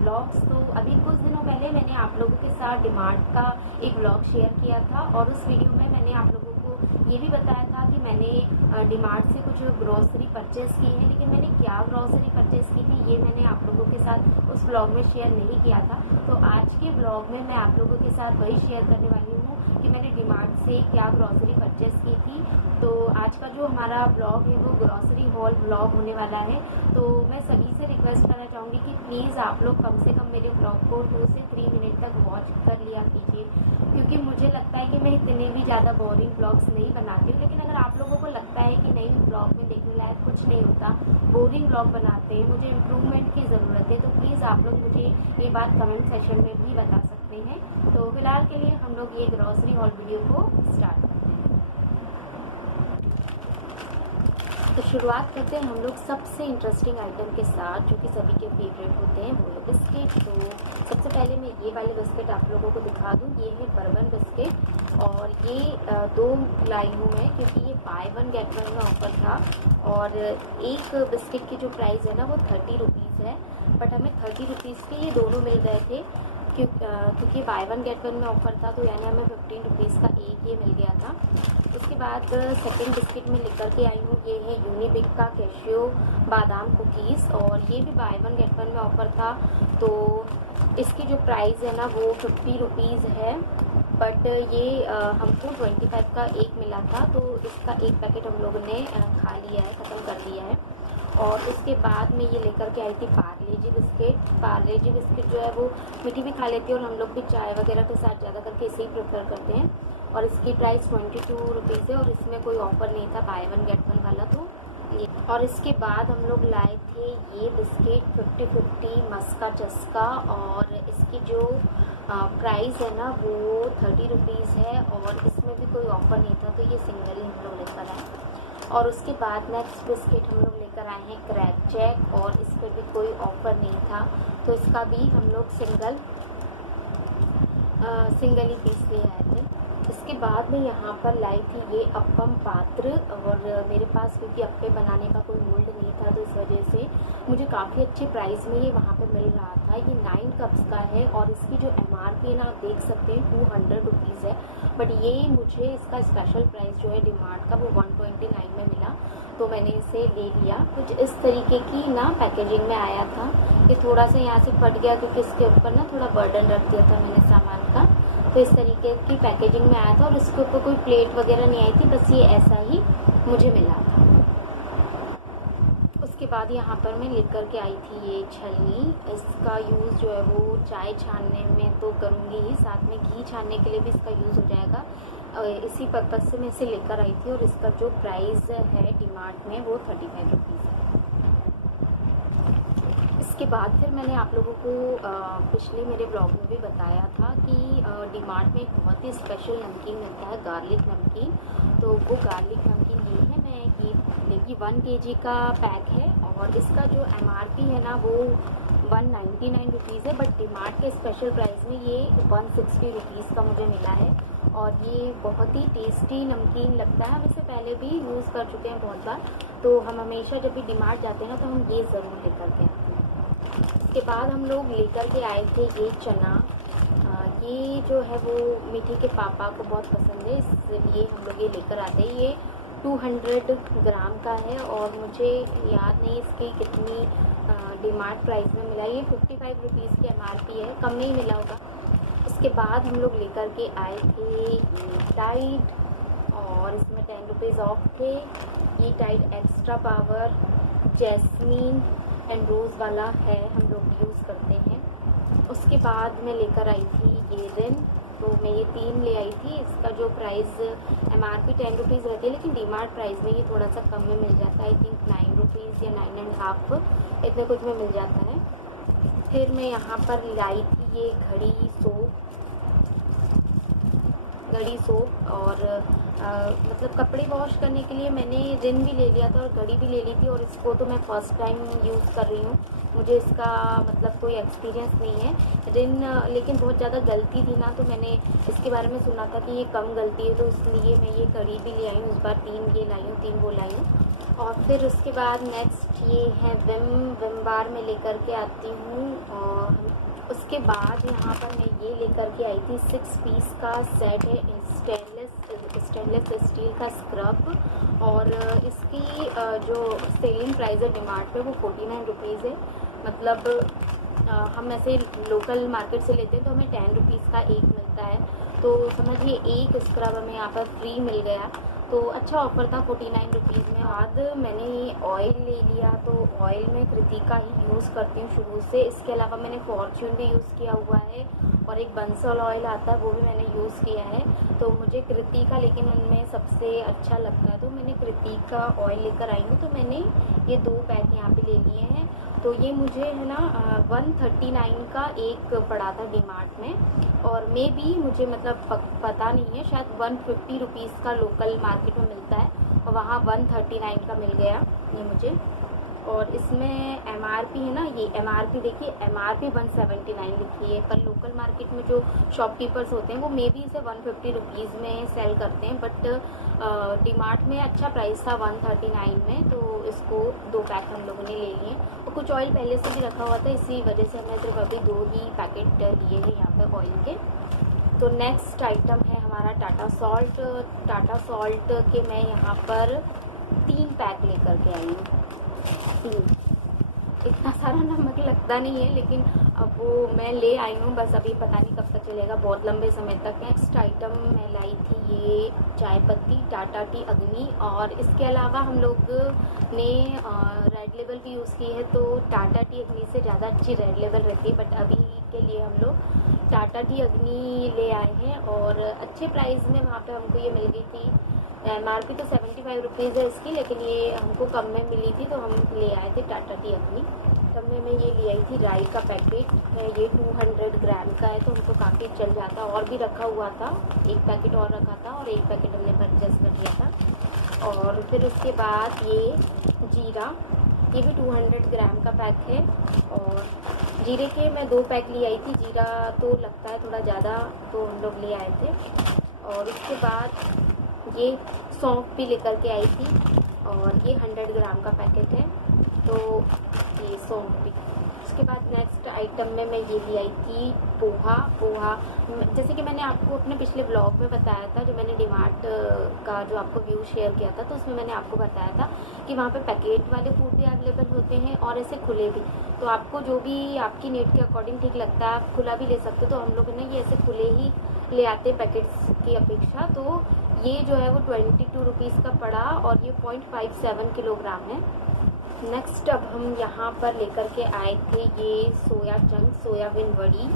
Blogs. तो अभी कुछ दिनों पहले मैंने आप लोगों के साथ डीमार्ट का एक ब्लॉग शेयर किया था और उस वीडियो में मैंने आप लोगों को ये भी बताया था कि मैंने डीमार्ट से कुछ ग्रॉसरी परचेज़ की है, लेकिन मैंने क्या ग्रॉसरी परचेज़ की थी ये मैंने आप लोगों के साथ उस ब्लॉग में शेयर नहीं किया था। तो आज के ब्लॉग में मैं आप लोगों के साथ वही शेयर करने वाली हूँ कि मैंने डीमार्ट से क्या ग्रॉसरी परचेज़ की थी। तो आज का जो हमारा ब्लॉग है वो ग्रॉसरी हॉल ब्लॉग होने वाला है। तो मैं सभी से रिक्वेस्ट करना चाहूँगी कि प्लीज़ आप लोग कम से कम मेरे ब्लॉग को 2 से 3 मिनट तक वॉच कर लिया कीजिए, क्योंकि मुझे लगता है कि मैं इतने भी ज़्यादा बोरिंग ब्लॉग्स नहीं बनाती हूँ। लेकिन अगर आप लोगों को लगता है कि नहीं ब्लॉग में देखने लायक कुछ नहीं होता, बोरिंग ब्लॉग बनाते हैं, मुझे इम्प्रूवमेंट की ज़रूरत है, तो प्लीज़ आप लोग मुझे ये बात कमेंट सेक्शन में भी बता सकते हैं। तो फिलहाल के लिए हम लोग ये ग्रॉसरी हॉल वीडियो को स्टार्ट करते हैं। तो शुरुआत करते हैं हम लोग सबसे इंटरेस्टिंग आइटम के साथ, जो कि सभी के फेवरेट होते हैं, वो है बिस्किट। तो सबसे पहले मैं ये वाले बिस्किट आप लोगों को दिखा दूँ। ये है बर्बन बिस्किट और ये 2 लाई हूँ मैं, क्योंकि ये बाय 1 गेट 1 में ऑफर था। और एक बिस्किट की जो प्राइस है ना वो 30 रुपीज़ है, बट हमें 30 रुपीज़ के ये दोनों मिल रहे थे, क्योंकि बाय 1 गेट 1 में ऑफर था, तो यानी हमें 15 रुपीज़ का एक ये मिल गया था। उसके बाद सेकंड बिस्किट में लेकर के आई हूँ, ये है यूनिबिक का कैशियो बादाम कुकीज़ और ये भी बाय 1 गेट 1 में ऑफर था। तो इसकी जो प्राइस है ना वो 50 रुपीज़ है, बट ये हमको 25 का एक मिला था, तो इसका एक पैकेट हम लोगों ने खा लिया है, ख़त्म कर लिया है। और उसके बाद में ये लेकर के आई थी पार्ले-जी बिस्किट। पार्ले-जी बिस्किट जो है वो मीठी भी खा लेती है और हम लोग भी चाय वगैरह के साथ ज़्यादा करके इसे ही प्रेफर करते हैं। और इसकी प्राइस 22 रुपीज़ है और इसमें कोई ऑफ़र नहीं था बाय 1 गेट 1 वाला, तो ये। और इसके बाद हम लोग लाए थे ये बिस्किट 50-50 मस्का चस्का, और इसकी जो प्राइस है ना वो 30 रुपीज़ है और इसमें भी कोई ऑफ़र नहीं था, तो ये सिंगल ही हम लोग लेकर आए। और उसके बाद नेक्स्ट बिस्किट हम लोग लेकर आए हैं क्रैक जैक और इस पर भी कोई ऑफ़र नहीं था, तो इसका भी हम लोग सिंगल ही पीस ले आए थे। इसके बाद में यहाँ पर लाई थी ये अप्पम पात्र, और मेरे पास क्योंकि अप्पे बनाने का कोई मोल्ड नहीं था, तो इस वजह से मुझे काफ़ी अच्छे प्राइस में ये वहाँ पे मिल रहा था। ये 9 कप्स का है और इसकी जो MRP है ना आप देख सकते हैं 200 रुपीज़ है, बट ये मुझे इसका स्पेशल प्राइस जो है डीमार्ट का वो 129 में मिला, तो मैंने इसे ले लिया। कुछ इस तरीके की ना पैकेजिंग में आया था। ये थोड़ा सा यहाँ से फट गया क्योंकि इसके ऊपर ना थोड़ा बर्डन रख दिया था मैंने सामान का, तो इस तरीके की पैकेजिंग में आया था और इसके ऊपर कोई प्लेट वगैरह नहीं आई थी, बस ये ऐसा ही मुझे मिला था। उसके बाद यहाँ पर मैं लेकर के आई थी ये छलनी। इसका यूज़ जो है वो चाय छानने में तो करूँगी ही, साथ में घी छानने के लिए भी इसका यूज़ हो जाएगा। इसी पर्पज़ से मैं इसे लेकर आई थी और इसका जो प्राइस है डीमार्ट में वो 35 रुपीज़ है। इसके बाद फिर मैंने आप लोगों को पिछले मेरे ब्लॉग में भी बताया था कि डीमार्ट में एक बहुत ही स्पेशल नमकीन मिलता है, गार्लिक नमकीन। तो वो गार्लिक नमकीन ये है, मैं ये लेगी 1 kg का पैक है और इसका जो MRP है ना वो 199 रुपीज़ है, बट डीमार्ट के स्पेशल प्राइस में ये 160 रुपीज़ का मुझे मिला है। और ये बहुत ही टेस्टी नमकीन लगता है, हम इसे पहले भी यूज़ कर चुके हैं बहुत बार, तो हम हमेशा जब भी डीमार्ट जाते हैं ना तो हम ये ज़रूर लेकर के आते हैं। इसके बाद हम लोग लेकर के आए थे ये चना। ये जो है वो मीठी के पापा को बहुत पसंद है, इसलिए हम लोग ये लेकर आते हैं। ये 200 ग्राम का है और मुझे याद नहीं इसकी कितनी डीमार्ट प्राइस में मिला। ये 55 रुपीज़ की MRP है, कम नहीं मिला होगा। इसके बाद हम लोग लेकर के आए थे ये टाइड और इसमें 10 रुपीज़ ऑफ थे। ये Tide extra power jasmine and rose वाला है, हम लोग यूज़ करते हैं। उसके बाद मैं लेकर आई थी ये रिन, तो मैं ये 3 ले आई थी। इसका जो प्राइस MRP 10 रुपीज़ रहती है, लेकिन डीमार्ट प्राइस में ये थोड़ा सा कम में मिल जाता है, आई थिंक 9 रुपीज़ या 9.5 इतने कुछ में मिल जाता है। फिर मैं यहाँ पर लाई थी ये घड़ी सोप और मतलब कपड़े वॉश करने के लिए मैंने रिन भी ले लिया था और घड़ी भी ले ली थी, और इसको तो मैं फ़र्स्ट टाइम यूज़ कर रही हूँ, मुझे इसका मतलब कोई एक्सपीरियंस नहीं है। रिन लेकिन बहुत ज़्यादा गलती थी ना, तो मैंने इसके बारे में सुना था कि ये कम गलती है, तो इसलिए मैं ये घड़ी भी ले आई हूँ। इस बार 3 ये लाई हूँ, 3 वो लाई हूँ। और फिर उसके बाद नेक्स्ट ये है विम बार में लेकर के आती हूँ। और उसके बाद यहाँ पर मैं ये लेकर के आई थी 6 पीस का सेट है स्टेनलेस स्टील का स्क्रब। और इसकी जो सेलिंग प्राइस है डिमार्ट पे वो 49 रुपीज़ है। मतलब हम ऐसे लोकल मार्केट से लेते हैं तो हमें 10 रुपीज़ का एक मिलता है, तो समझिए एक स्क्रब हमें यहाँ पर फ्री मिल गया। तो अच्छा ऑफ़र था 49 रुपीज़ में। बाद मैंने ये ऑयल ले लिया, तो ऑयल में कृतिका ही यूज़ करती हूँ शुरू से। इसके अलावा मैंने फॉर्च्यून भी यूज़ किया हुआ है और एक बंसल ऑयल आता है वो भी मैंने यूज़ किया है। तो मुझे कृतिका लेकिन उनमें सबसे अच्छा लगता है, तो मैंने कृतिका ऑयल लेकर आई हूँ। तो मैंने ये 2 पैक यहाँ पे ले लिए हैं। तो ये मुझे है ना 139 का एक पड़ा था डीमार्ट में, और मे बी मुझे मतलब पता नहीं है, शायद 150 रुपीज़ का लोकल मार्केट में मिलता है और वहाँ 139 का मिल गया ये मुझे। और इसमें MRP है ना, ये MRP देखिए, MRP 179 लिखी है, पर लोकल मार्केट में जो शॉपकीपर्स होते हैं वो मे बी इसे 150 रुपीज़ में सेल करते हैं, बट डीमार्ट में अच्छा प्राइस था 139 में। तो इसको 2 पैक हम लोगों ने ले लिए। और कुछ ऑयल पहले से भी रखा हुआ था, इसी वजह से हमने सिर्फ अभी 2 ही पैकेट लिए हैं यहाँ पर ऑयल के। तो नेक्स्ट आइटम है हमारा टाटा सॉल्ट। टाटा सॉल्ट के मैं यहाँ पर 3 पैक लेकर के आई हूँ। 3 इतना सारा नमक लगता नहीं है, लेकिन अब वो मैं ले आई हूँ, बस अभी पता नहीं कब तक चलेगा, बहुत लंबे समय तक। नेक्स्ट आइटम मैं लाई थी ये चाय पत्ती टाटा टी अग्नि। और इसके अलावा हम लोग ने रेड लेबल भी यूज़ की है, तो टाटा टी अग्नि से ज़्यादा अच्छी रेड लेबल रहती है, बट अभी के लिए हम लोग टाटा टी अग्नि ले आए हैं। और अच्छे प्राइस में वहाँ पे हमको ये मिल गई थी। MRP तो 75 रुपीज़ है इसकी, लेकिन ये हमको कम में मिली थी तो हम ले आए थे टाटा टी अग्नि। तब में मैं ये ले आई थी राई का पैकेट है, ये 200 ग्राम का है, तो हमको काफ़ी चल जाता। और भी रखा हुआ था, एक पैकेट और रखा था और एक पैकेट हमने परचेस कर लिया था। और फिर उसके बाद ये जीरा, ये भी 200 ग्राम का पैक है। और जीरे के मैं 2 पैक ले आई थी, जीरा तो लगता है थोड़ा ज़्यादा, तो हम लोग ले आए थे। और उसके बाद ये सौंफ भी लेकर के आई थी, और ये 100 ग्राम का पैकेट है, तो ये सौंफ भी। उसके बाद नेक्स्ट आइटम में मैं ये ले आई थी पोहा। जैसे कि मैंने आपको अपने पिछले ब्लॉग में बताया था, जो मैंने डीमार्ट का जो आपको व्यू शेयर किया था, तो उसमें मैंने आपको बताया था कि वहाँ पे पैकेट वाले फूड भी अवेलेबल होते हैं और ऐसे खुले भी। तो आपको जो भी आपकी नीड के अकॉर्डिंग ठीक लगता है आप खुला भी ले सकते हो। तो हम लोगों ने ये ऐसे खुले ही ले आते पैकेट्स की अपेक्षा। तो ये जो है वो 22 रुपीज़ का पड़ा और ये 0.57 किलोग्राम है। नेक्स्ट अब हम यहाँ पर लेकर के आए थे ये सोया चंक, सोयाबीन वड़ी।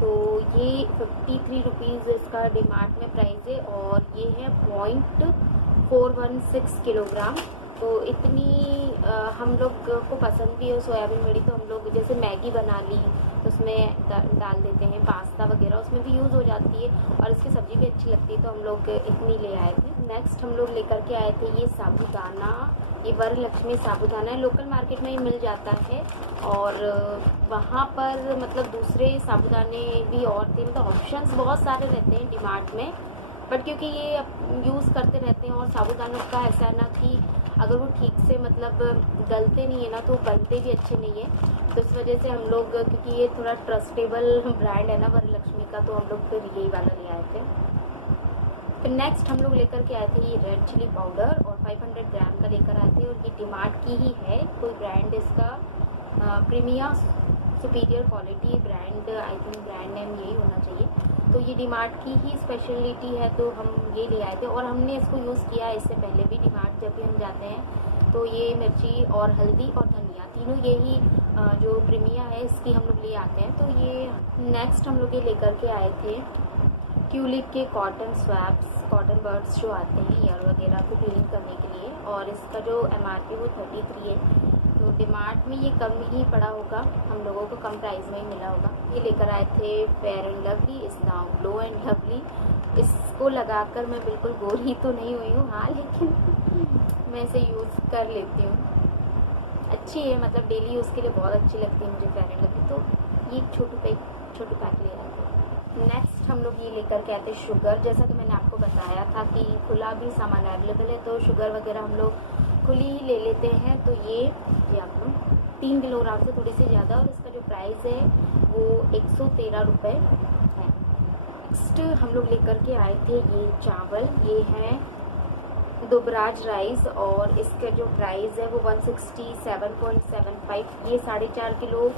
तो ये 53 रुपीज़ इसका डीमार्ट में प्राइस है, और ये है 0.416 किलोग्राम। तो इतनी हम लोग को पसंद भी है सोयाबीन वड़ी, तो हम लोग जैसे मैगी बना ली तो उसमें डाल देते हैं, पास्ता वगैरह उसमें भी यूज़ हो जाती है, और इसकी सब्ज़ी भी अच्छी लगती है, तो हम लोग इतनी ले आए थे। नेक्स्ट हम लोग लेकर के आए थे ये साबूदाना, ये वरलक्ष्मी साबूदाना है, लोकल मार्केट में ही मिल जाता है। और वहाँ पर मतलब दूसरे साबूदाने भी और थे, मतलब ऑप्शंस बहुत सारे रहते हैं डीमार्ट में, बट क्योंकि ये यूज़ करते रहते हैं और साबूदानों का ऐसा है ना कि अगर वो ठीक से मतलब गलते नहीं है ना तो बनते भी अच्छे नहीं है। तो इस वजह से हम लोग, क्योंकि ये थोड़ा ट्रस्टेबल ब्रांड है ना वरलक्ष्मी का, तो हम लोग फिर यही वाला ले आए थे। फिर नेक्स्ट हम लोग लेकर के आए थे ये रेड चिली पाउडर, और 500 ग्राम का लेकर आए थे, और ये डीमार्ट की ही है, कोई ब्रांड इसका Primia superior quality brand, I think brand name यही होना चाहिए। तो ये डीमार्ट की ही स्पेशलिटी है, तो हम ये ले आए थे। और हमने इसको यूज़ किया है इससे पहले भी, डीमार्ट जब भी हम जाते हैं तो ये मिर्ची और हल्दी और धनिया तीनों यही जो प्रीमिया है इसकी हम लोग ले आते हैं। तो ये नेक्स्ट हम लोग ये लेकर के आए थे ट्यूलिप के कॉटन स्वैप्स, कॉटन बर्ड्स जो आते हैं ईयर वगैरह को क्लीन करने के लिए, और इसका जो MRP वो 33 है। तो डीमार्ट में ये कम ही पड़ा होगा, हम लोगों को कम प्राइस में ही मिला होगा। ये लेकर आए थे फेयर एंड लवली, इस नाउ ग्लो एंड लवली। इसको लगाकर मैं बिल्कुल गोरी तो नहीं हुई हूँ, हाँ, लेकिन मैं इसे यूज़ कर लेती हूँ, अच्छी है, मतलब डेली यूज़ के लिए बहुत अच्छी लगती है मुझे फेयर एंड लवली। तो ये छोटू पैक ले आए थे। नेक्स्ट हम लोग ये लेकर के आते शुगर। जैसा कि मैंने आपको बताया था कि खुला भी सामान अवेलेबल है, तो शुगर वगैरह हम लोग खुली ही ले लेते हैं तो ये आपको 3 किलोग्राम से थोड़े से ज़्यादा, और इसका जो प्राइस है वो 113 रुपये है। नेक्स्ट हम लोग लेकर के आए थे ये चावल, ये हैं दुबराज राइस, और इसका जो प्राइस है वो 167.75, ये 4.5 किलो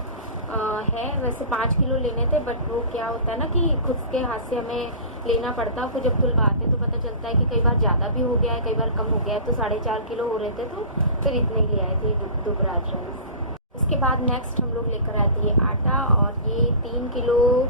है। वैसे 5 किलो लेने थे, बट वो क्या होता है ना कि खुद के हाथ से हमें लेना पड़ता है, फिर जब तुलवाते हैं तो पता चलता है कि कई बार ज़्यादा भी हो गया है, कई बार कम हो गया है, तो 4.5 किलो हो रहे थे, तो फिर इतने ही ले आए थे दुबराज राइस। उसके बाद नेक्स्ट हम लोग लेकर आए थे ये आटा, और ये 3 किलो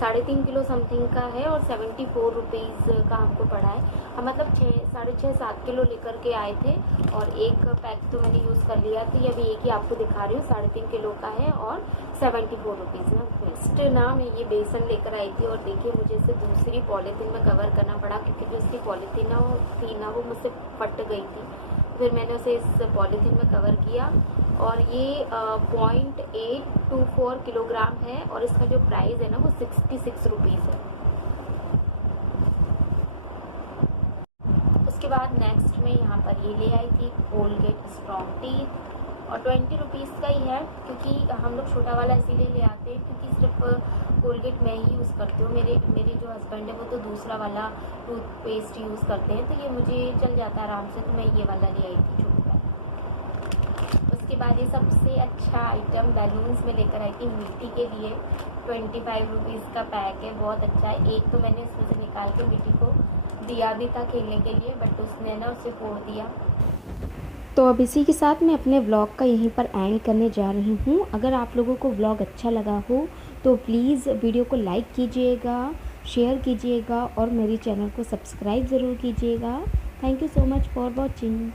3.5 किलो समथिंग का है, और 74 रुपीज़ का हमको पड़ा है। हम मतलब 6.5-7 किलो लेकर के आए थे, और एक पैक तो मैंने यूज़ कर लिया, तो ये अभी एक ही आपको दिखा रही हूँ, 3.5 किलो का है और 74 रुपीज़ है। नेक्स्ट ना मैं ये बेसन लेकर आई थी, और देखिए मुझे इसे दूसरी पॉलीथीन में कवर करना पड़ा, क्योंकि जो उसकी पॉलीथीन थी ना वो मुझसे फट गई थी, फिर मैंने उसे इस पॉलीथीन में कवर किया। और ये 0.824 किलोग्राम है, और इसका जो प्राइस है ना वो 66 रुपीज़ है। उसके बाद नेक्स्ट में यहाँ पर ये ले आई थी कोलगेट स्ट्रॉन्ग टीथ, और 20 रुपीज़ का ही है, क्योंकि हम लोग छोटा वाला इसीलिए ले आते हैं क्योंकि सिर्फ कोलगेट मैं ही यूज़ करती हूँ। मेरे जो हस्बैंड है वो तो दूसरा वाला टूथपेस्ट यूज़ करते हैं, तो ये मुझे चल जाता है आराम से, तो मैं ये वाला ले आई थी छोटा वाला। उसके बाद ये सबसे अच्छा आइटम बैलून्स में लेकर आई थी मिट्टी के लिए, 25 रुपीज़ का पैक है, बहुत अच्छा है। एक तो मैंने उसमें से निकाल के मिट्टी को दिया भी था खेलने के लिए, बट उसने ना उसे फोड़ दिया। तो अब इसी के साथ मैं अपने व्लॉग का यहीं पर एंड करने जा रही हूँ। अगर आप लोगों को व्लॉग अच्छा लगा हो तो प्लीज़ वीडियो को लाइक कीजिएगा, शेयर कीजिएगा, और मेरे चैनल को सब्सक्राइब ज़रूर कीजिएगा। Thank you so much for watching.